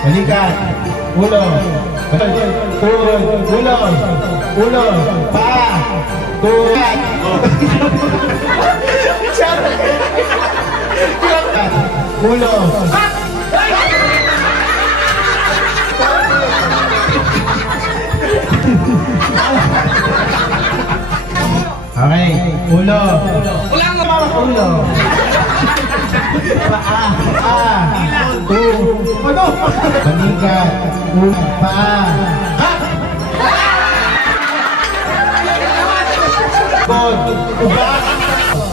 Balikan, ulo, tuhod, ulo, paa, tuhod, ulo. Okay, ulo. Ulo. Paa, balikat, paa,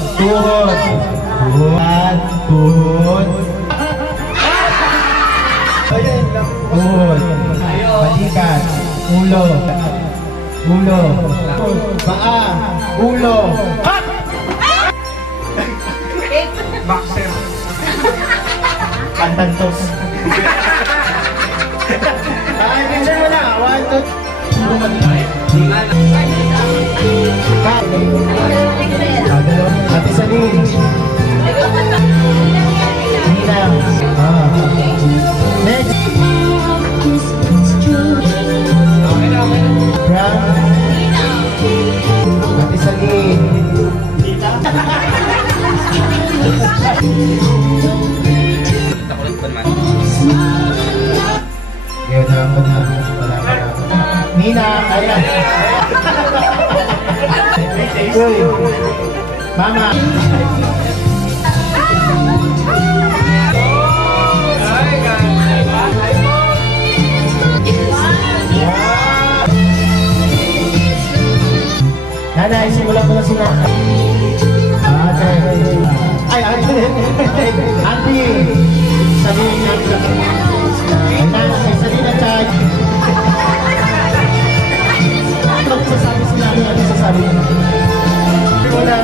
tuhod, balikat, ulo, paa, ulo. Boxer. Kantantos. Ay, picture mo na. 1, 2. Ate Sanin. Ninang. Next. Frank. Ate Sanin. Nina, ayan. Mama. Nanay, simulan mo na sila. Ate. Ay, Auntie. Sabihin natin. Sabihin na charge. Sasabi sila ano sasabi nila. Muna.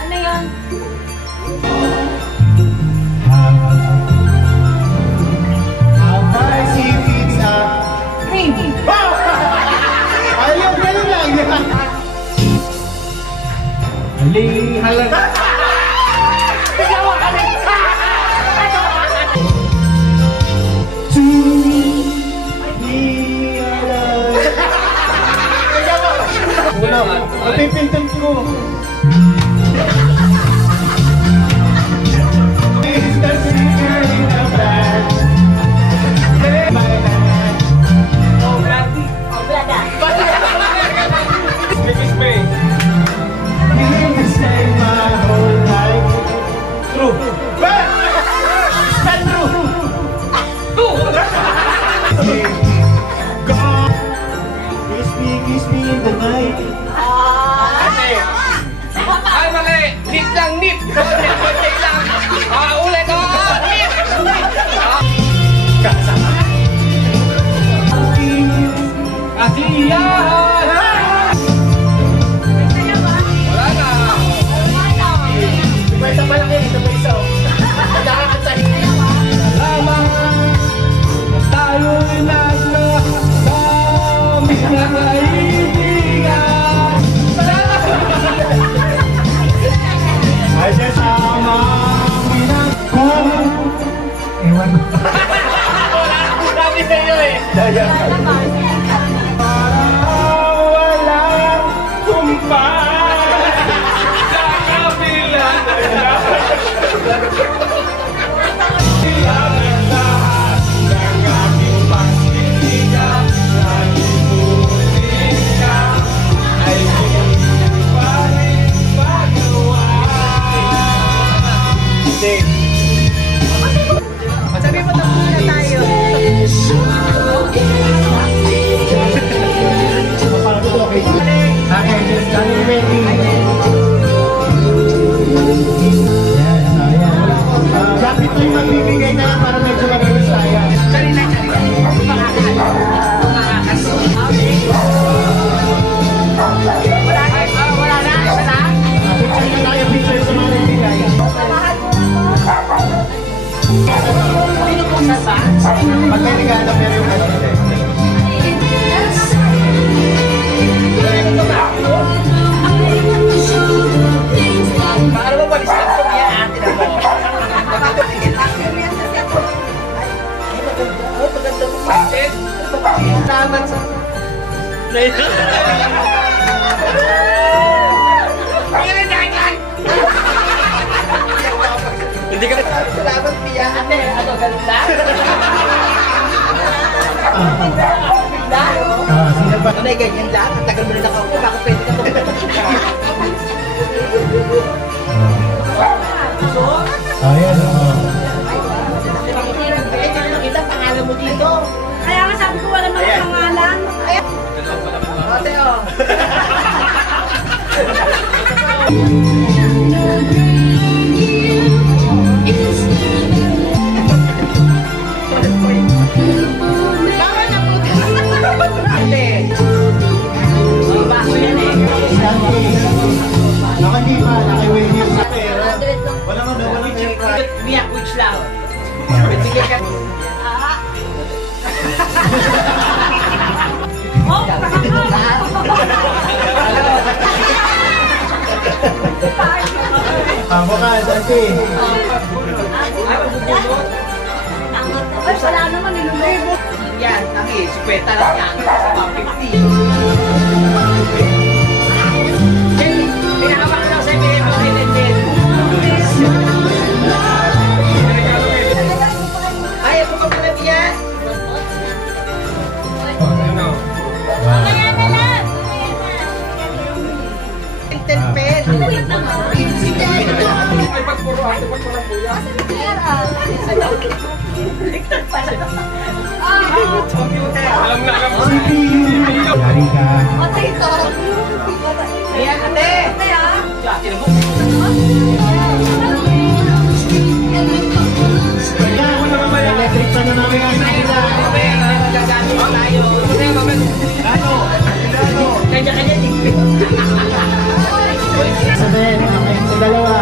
Ano yun? Ayun, ganun lang. Halang. Wala, napipintin ko. Kiss me in the night. Ay, mali! Nip lang, nip! Nip lang! Ulit! Nip! Kasiyahan! Wala na! May isa pa lang yun, may isa. Salamat! Tayo'y nasa dami na kaibigan! Ay, sasama kung ewan mo. Sabi sa iyo eh! Walang kumpay sa kabila ng lahat. ibibigay na lang para medyo mabilis tayo. Kanina. Makakas. Wala na. Wala na. Isa na. Picture na tayo, picture sa mga nagbigay. Pinupusan ba? Pag may regalo, pero yung kasi. Paano ba walis lang ito niya? Atin ako. Maganda mo pasit. Naman sa... Hindi ka salamat, Pia. Ate, ano, ganun lang? Sino ba? Ano, ganyan lang? Ang tagal mo rin ako. Baka pwede ka pumunta. Ayan, Nakita ang pangalan mo dito. Kaya nga sabi ko wala mga pangalan. Ate, oh. Ate. Oh, baso yan eh. Nakandi pa, naki-wave yung sa pera. Walang ano, walang check. Biyak, which lang? Bigyan ka. Oh, pakakak! Bukas, ate. Ay, wala naman, nilulubog. Yan, tangi, 50 lang yan. 150. Pinakamak lang sa ibigay mo kay Lendel. Ay, ako pa pala yan. Mamaya na lang! Tintel pen. Wait naman. Ay, pagpuro ako, pagpuro po yan. Computer. Alam na alam mo. Yari ka. Ate, ito. Ayan, ate. Ate, ah. Ate mo. Electric pa na namin ang sila. Gagamit tayo. Kanya-kanya din. Sabihin, okay, sa dalawa.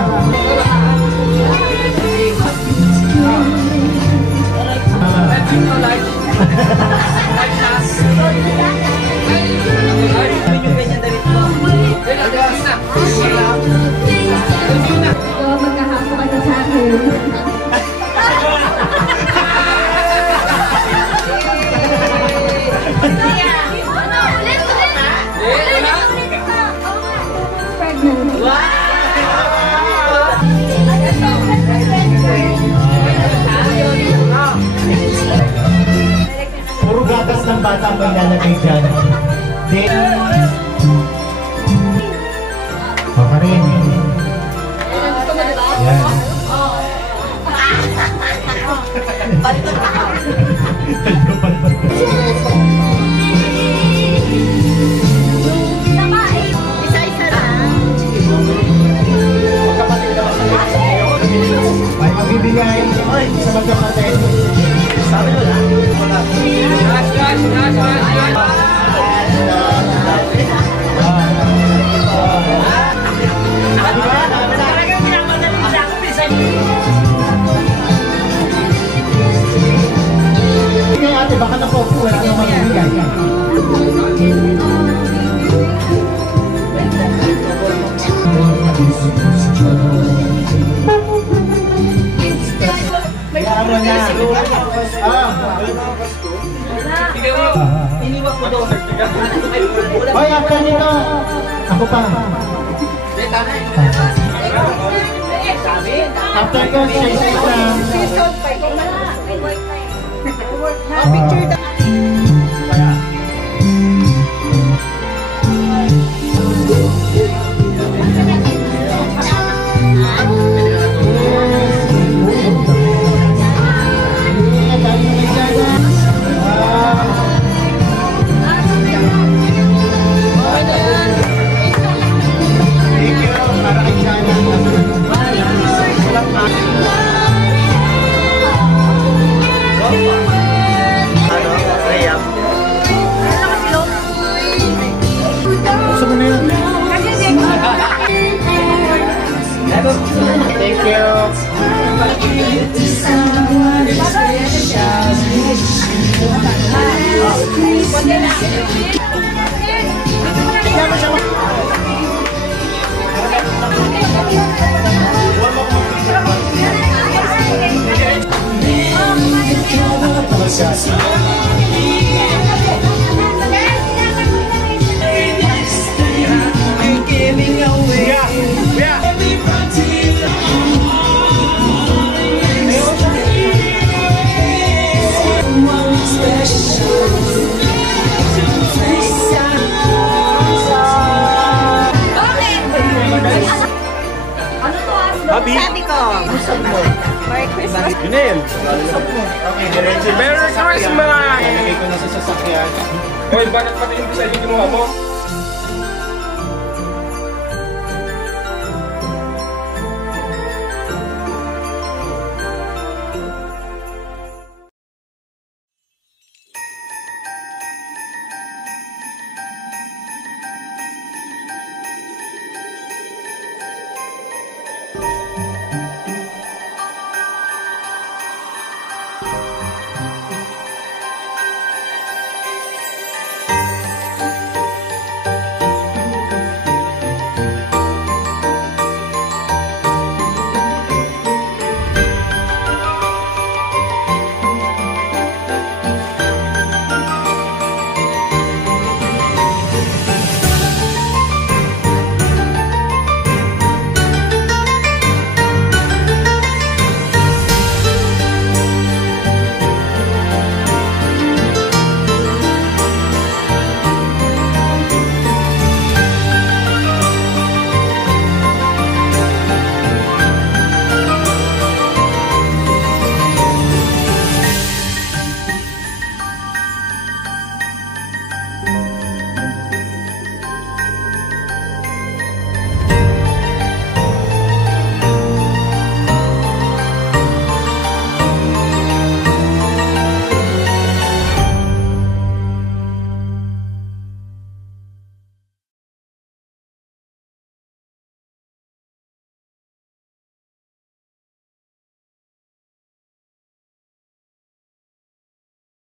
Ito, magkahapon ka na sa akin. Ulit, ulit. Pregnant. Puro gatas ng bata ang may lalagay dyan. Then, baka rin. Yan. Isa-isa lang. May magbibigay sa magkapatid. Sabi nyo lang. Sige ate, baka na po wala nang magbibigay. Ano na? Iniwag mo doon. Hoy, after nito, ako pa. After ko, siya lang. Picture Happy? Sabi ko. Merry Christmas. Yun na yun. Okay, diretso. Merry Christmas! Ilagay ko na sa sasakyan. Hoy, bakit pati yung sa inyo ginawa mo?